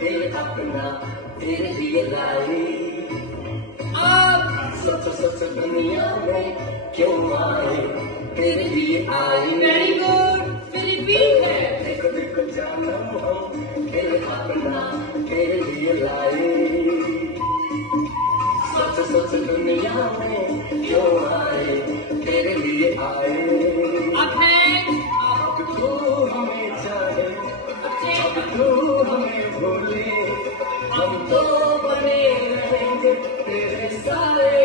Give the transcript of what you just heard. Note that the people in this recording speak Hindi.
दिल अपना तेरे लिए लाई। अब सोचो सोचो दुनिया में क्यों आए, तेरे लिए आई। वेरी गुड, फिलीपीन है। देखो देखो जानम हम दिल अपना तेरे लिए लाई। सोचो सोचो दुनिया में क्यों आए, तेरे लिए आए। अब है अब तू हमें चाहे, अब तू हमें भूले, हम तो बने रहेंगे तेरे सारे